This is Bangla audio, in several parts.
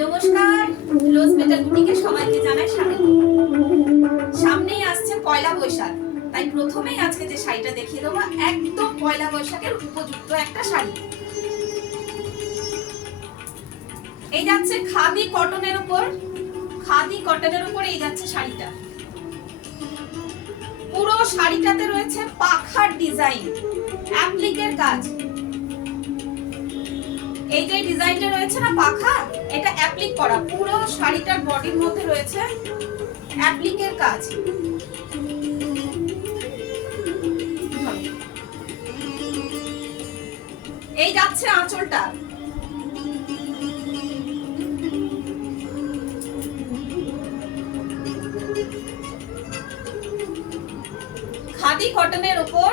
নমস্কার, রোজ মেটাল বুটিকে সবাইকে জানাই স্বাগত। সামনেই আসছে পয়লা বৈশাখ, তাই প্রথমেই আজকে যে শাড়িটা দেখিয়ে দেবো একদম পয়লা বৈশাখের উপযুক্ত একটা শাড়ি। এই যাচ্ছে খাদি কটনের উপর, এই যাচ্ছে শাড়িটা। পুরো শাড়িটাতে রয়েছে পাখার ডিজাইন, অ্যাপ্লিকের কাজ। এই যে ডিজাইনটা রয়েছে না পাখা, এটা অ্যাপ্লিক করা। পুরো শাড়িটার বডির মধ্যে রয়েছে অ্যাপ্লিকের কাজ। এই যাচ্ছে আঁচলটা, খাদি কটনের উপর।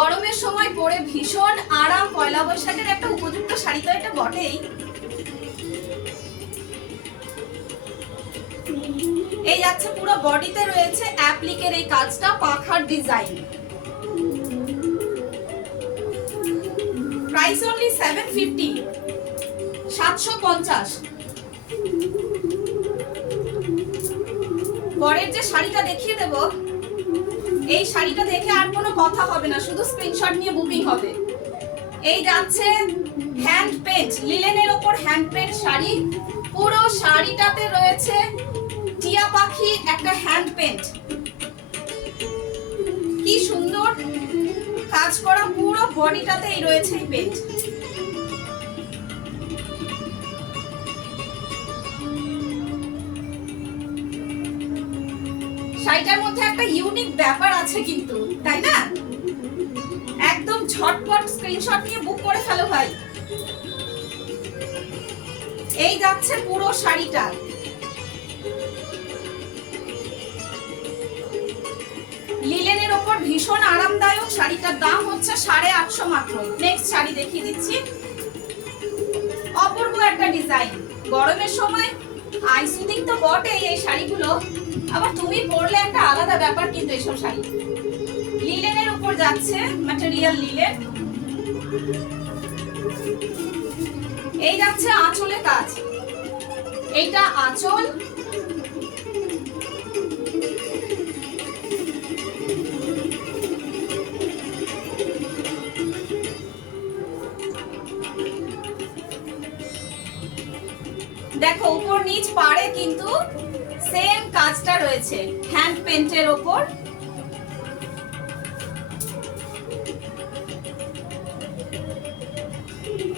গরমের সময় পরে ভীষণ আরাম, পয়লা বৈশাখের একটা উপযুক্ত শাড়ি তো এটা বটেই। এই যাচ্ছে পুরো বডিতে রয়েছে অ্যাপ্লিকের এই কাজটা, পাখার ডিজাইন। Price only 750, 750। পরের যে শাড়িটা দেখিয়ে দেব, এই শাড়িটা দেখে আর কোনো কথা হবে না, শুধু স্ক্রিনশট নিয়ে বুকিং হবে। এই যাচ্ছে হ্যান্ড পেন্ট, লিলেনের ওপর হ্যান্ড পেন্ট শাড়ি। পুরো শাড়িটাতে রয়েছে টিয়া পাখি একটা হ্যান্ড পেন্ট। কি সুন্দর কাজ করা, পুরো বডিটাতে এই রয়েছে এই পেন্ট। শাড়িটার মধ্যে একটা ইউনিক ব্যাপার আছে কিন্তু, তাই না? একদম ঝটপট স্ক্রিনশট নিয়ে বুক করে ফেলো ভাই। এই যাচ্ছে পুরো শাড়িটা। লিলেনের ওপর ভীষণ আরামদায়ক শাড়িটার দাম হচ্ছে 850 মাত্র। নেক্সট শাড়ি দেখিয়ে দিচ্ছি, অপূর্ব একটা ডিজাইন। গরমের সময় আইসুদিক তো বটে এই শাড়িগুলো, আবার তুমি পরলে একটা আলাদা ব্যাপার কিন্তু এইসব শাড়ি। লিলেনের উপর যাচ্ছে, ম্যাটেরিয়াল লিলেন। এই যাচ্ছে আঁচলে কাজ, এইটা আঁচল। দেখো উপর নিচ পাড়ে কিন্তু সেম কাজটা রয়েছে হ্যান্ড পেন্টের ওপর।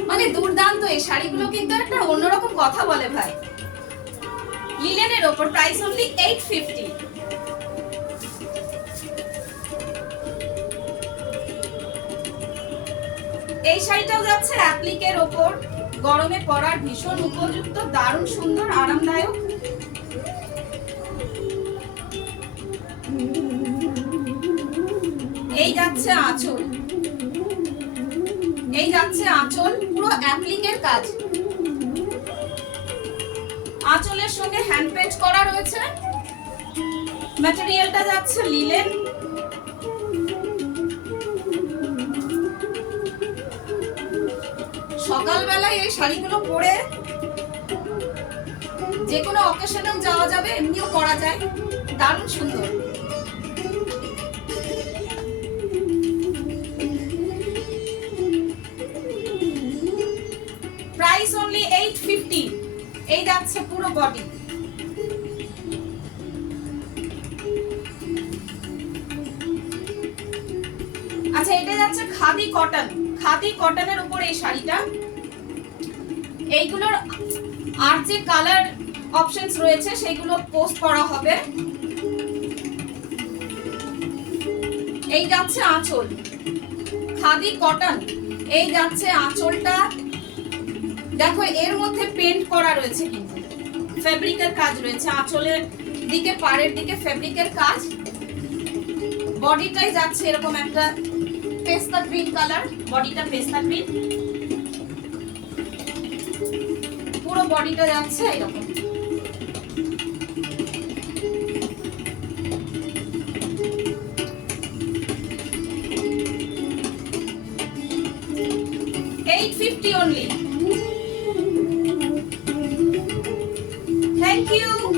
মানে দুর্দান্ত, এই শাড়িগুলো কিন্তু একটা অন্যরকম কথা বলে ভাই। লিলেনের ওপর, প্রাইস অনলি 850। এই শাড়িটাও যাচ্ছে অ্যাপ্লিকের ওপর, গরমে পরার ভীষণ উপযুক্ত, দারুণ সুন্দর, আরামদায়ক। এই যাচ্ছে আঁচল, এই যাচ্ছে আঁচল, পুরো অ্যাপ্লিকের কাজ। আঁচলের সঙ্গে হ্যান্ড পেন্ট করা রয়েছে। ম্যাটেরিয়ালটা যাচ্ছে লিলেন। সকালবেলায় এই শাড়িগুলো পরে যে কোনো অকেশনেও যাওয়া যাবে, এমনিও পরা যায়, দারুণ সুন্দর। Price only 850। এই যাচ্ছে পুরো বডি। আচ্ছা, এটা যাচ্ছে খাদি কটন, খাদি কটনের উপর এই শাড়িটা। এইগুলোর আর যে কালার অপশনস রয়েছে সেগুলো পোস্ট করা হবে। এই যাচ্ছে আঁচল, খাদি কটন। এই যাচ্ছে আঁচলটা। দেখো এর মধ্যে পেন্ট করা রয়েছে, কিন্তু ফেব্রিকের কাজ রয়েছে আঁচলের দিকে, পাড়ের দিকে ফেব্রিকের কাজ। বডিটাই যাচ্ছে এরকম একটা পেস্তা গ্রিন কালার, বডিটা পেস্তা গ্রিন, পুরো বডিটা যাচ্ছে এরকম। 850 only. Thank you.